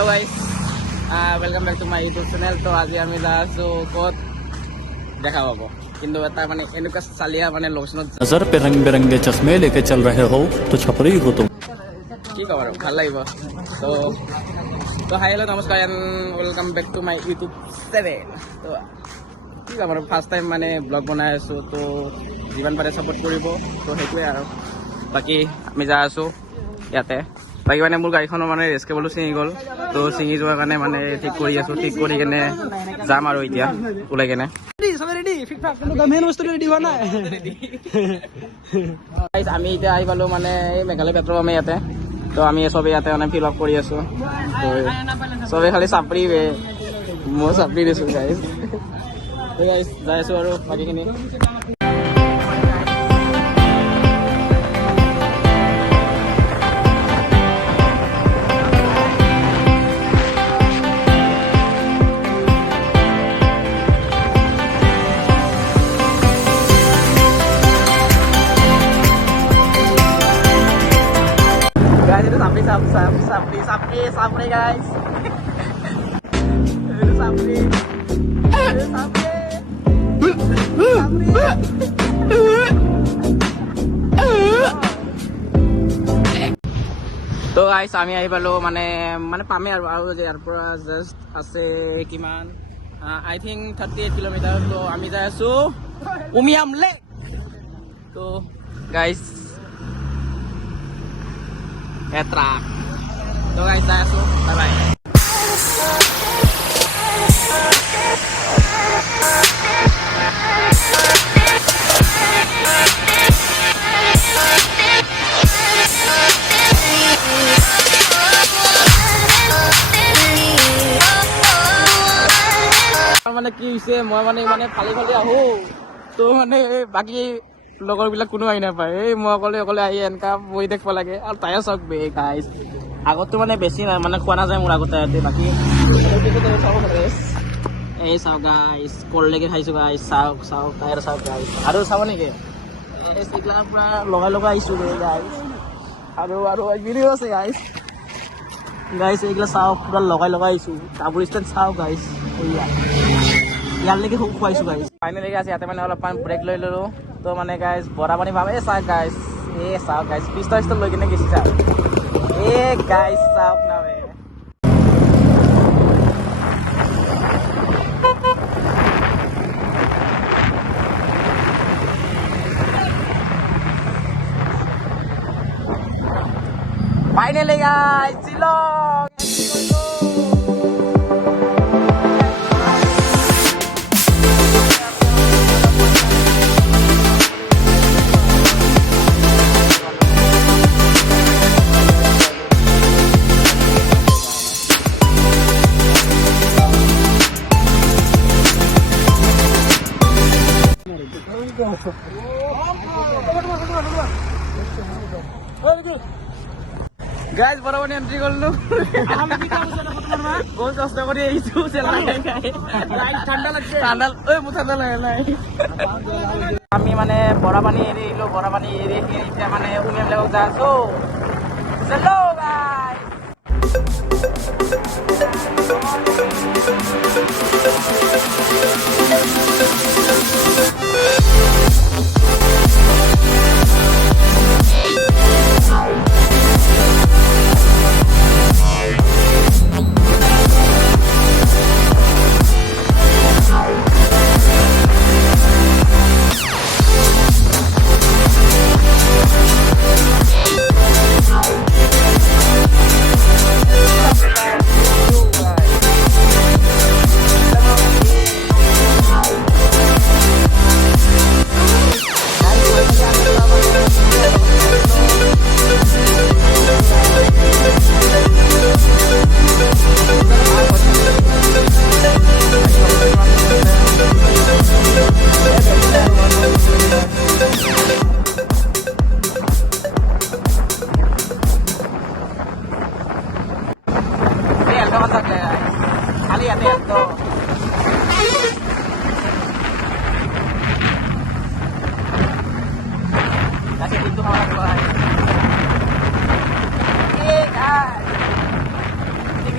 Hello guys, welcome back to my YouTube channel. तो आज আমি যা আছো কত দেখা পাবো কিন্তু এটা মানে এনেকা চালিয়া মানে লোকশনত नजर पे रंग बिरंगे चश्मे लेके चल रहे हो तो छपरी हो तुम কি কব আৰু ভাল লাগিব তো তো হাই হেল্ল' নমস্কাৰ and welcome back to my YouTube channel তো কি কম আৰু ফাৰ্ষ্ট টাইম মানে ব্লগ বনাই আছোঁ তো যিমান পাৰে ছাপোৰ্ট কৰিব তো সেইটোৱে আৰু বাকী আমি যা আছোঁ ইয়াতে বাকী মানে মোৰ গাড়ীখনৰ মানে ৰেষ্ট কেবলটো ছিঙি গ'ল তো ছিঙি যোৱাৰ কাৰণে মানে ঠিক কৰি আছোঁ ঠিক কৰি কেনে যাম আৰু এতিয়া ওলাই কেনে আমি এতিয়া আহি পালোঁ মানে এই মেঘালয় পেট্ৰল পাম্প ইয়াতে তো আমি চবেই ইয়াতে মানে ফিল আপ কৰি আছোঁ তো চবেই খালি চাপৰি মই চাপৰি দিছোঁ গাইজ যাই আছোঁ আৰু বাকীখিনি Sapri guys. Sapri. তো গাইস আমি আহি পালো মানে পামে আৰু ইয়াৰ পৰা জাষ্ট আছে কিমান আই থিংক 38 কিলোমিটাৰ তো আমি যাই আছো উমিয়াম লেক তো গাইস এত্ৰা তো guys, যাই আছো বাই বাই মানে কি হৈছে মই মানে ইমানে ফালি আহো তো মানে বাকী লগৰবিলাক কোনো আহি নাপায় এই মই অকলে আহি এনেকা বহি থাকিব লাগে আৰু তাইও চাওক বে গাইজ আগততো মানে বেছি নাই মানে খোৱা নাযায় মোৰ আগতে বাকী এই চাওক গাইজ কললৈকে খাইছোঁ গাইজ চাওক তাইৰ চাওক গাইজ আৰু চাব নেকি এইবিলাক পূৰা লগাই আহিছোঁ গাইজ আৰু ভিডিঅ' আছে গাইজ এইবিলাক চাওক পূৰা লগাই আহিছোঁ কাপোৰ ষ্টেণ্ড চাওক গাইজ ইয়ালৈকে খুৱাইছোঁ গাইজ ফাইনেলি গাইজ ইয়াতে মানে অলপমান ব্ৰেক লৈ ল'লোঁ তো মানে গাইজ বৰা পানী পাম চাওক গাইজ পিষ্টল লৈ কিনে গেছি চাওক guys, stop now, man. Finally, guys, Silong. Guys বরাবর এন্ট্রি করলো বহুত কষ্ট করে এইছো ঠান্ডা লাগছে ঠান্ডা লাগে নাই আমি মানে বৰা পানী এৰি আহিলো বৰা পানী এৰি এতিয়া মানে উমিয়াম লেকত যাই আছো চলো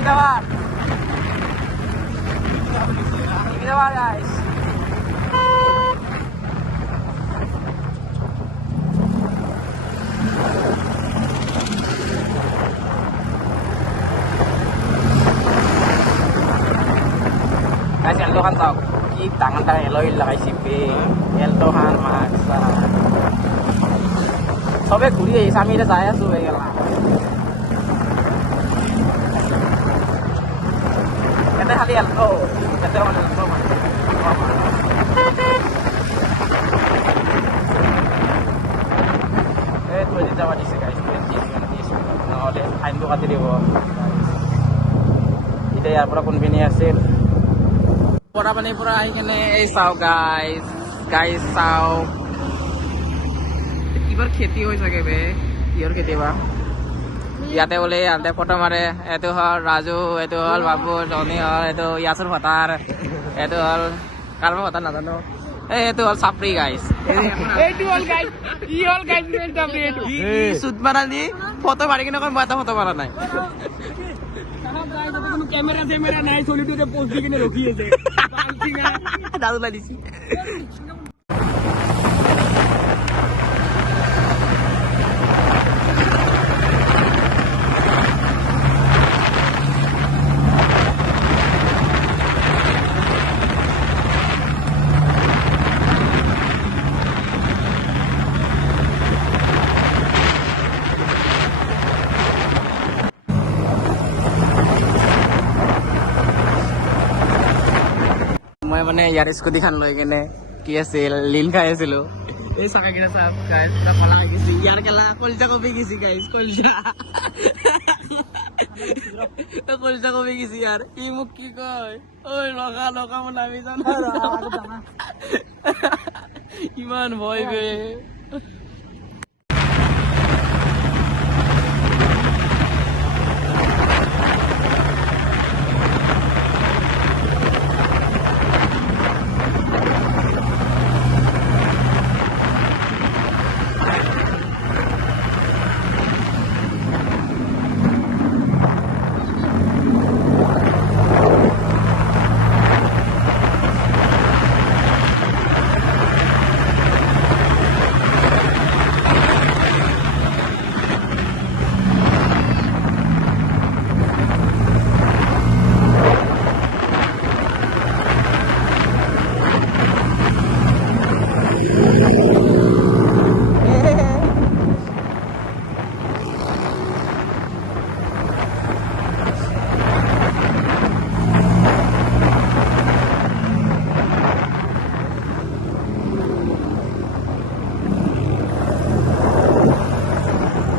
guys. Guys, Eldohan tau. Kita tangan tangan Eloy lagai sipe. Eldohan maksa. Sobe kuri এই সামিরে যায় আছো হয়ে গেল এটা খালি এলটো এটা মানে এলটো মানে এই তো দিতে পারিস গাইস নহলে ফাইন তো কাটি দিব এটা ইয়াৰ পৰা কোনপিনে আছে পৰা পানী পৰা আহি কেনে এই চাও গাইস চাও কিবাৰ খেতি হৈ চাগে বে কিহৰ খেতি বা ইয়াতে বোলে ইয়াতে ফটো মাৰে এইটো হ'ল ৰাজু এইটো হ'ল বাবু ধনী হ'ল এইটো ইয়াচৰ ভটাৰ এইটো হ'ল কাৰোবাৰ ভটাৰ নাজানো এইটো হ'ল চাপৰি গাইছ এইটো হ'ল গাইছ ই হ'ল গাইছ মেইন চাপৰি এইটো সুদ মাৰা দি ফটো মাৰি কিনে মই এটা ফটো মাৰা নাই কোনো কেমেৰা নাই চলিটোতে পোষ্ট দি কিনে ৰখি আছে দাদু লাগিছে মই মানে ইয়াৰ স্কুটিখন লৈ কেনে কি আছিল লিন খাই আছিলো এই চাকা কিনা চাপ গাইছ পুৰা কলা হৈ গৈছে ইয়াৰ কেলা কলিজা কপি গৈছে গাইছ কলিজা কপি গৈছে ইয়াৰ ই মোক কি কয় ঐ ৰখা মই নামি যাম ইমান ভয় বে